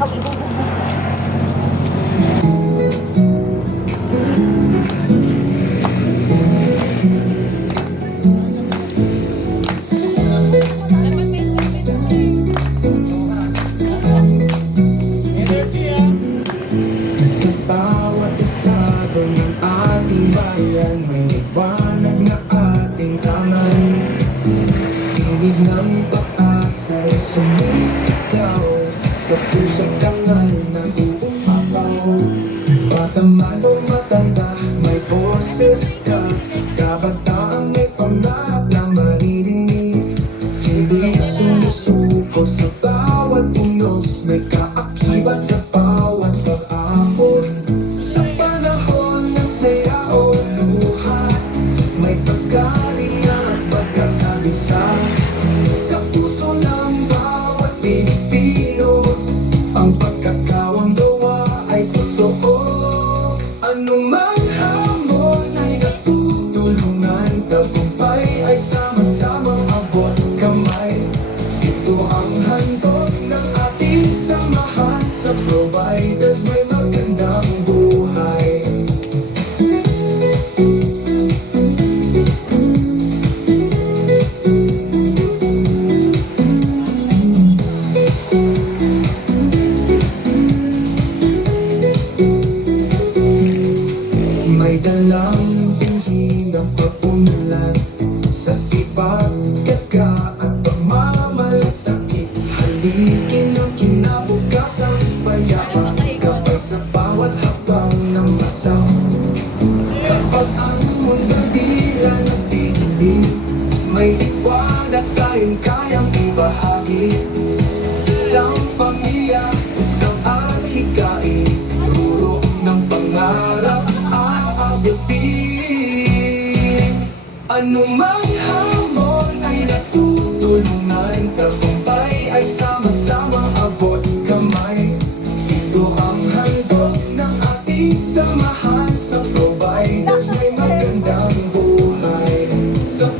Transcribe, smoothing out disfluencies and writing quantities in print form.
Pag ibubugbog. Sa bawat estado ng ating bayan, may liwanag na ating tangan. Tinig ng pag-asa'y sumisigaw sa pusong kangal ng uumapaw. Bata man o matanda, may boses ka. Kabataan may pangarap na maririnig. Hindi sumusuko sa bawat unos, may kaakibat sa bawat pag-ahon. Sa panahon ng saya o luha, may pagkalinga at pagkakabisa. Sa puso ng bawat Pilipino, ang pagkakawang gawa ay totoo. Anumang hamon ay natutulungan, tagumpay ay sama-samang abot kamay. Ito ang handog ng ating samahan, sa providers may magandang buhay. May dalang binhi na pag-unlad sa sipag, tiyaga at pagmamalasakit. Halikin ang kinabukasan, payapa kapay sa bawat hakbang ng masaw. Kapag ang mundo'y tila nagdidilim, may liwanag tayong kayang ibahagi. Isang pamilya, isang adhikain, turo ng pangarap aabutin. Anumang hamon ay natutulungan, tagumpay ay sama-samang abot kamay. Ito ang handog ng ating samahan, sa providers may magandang buhay. Sa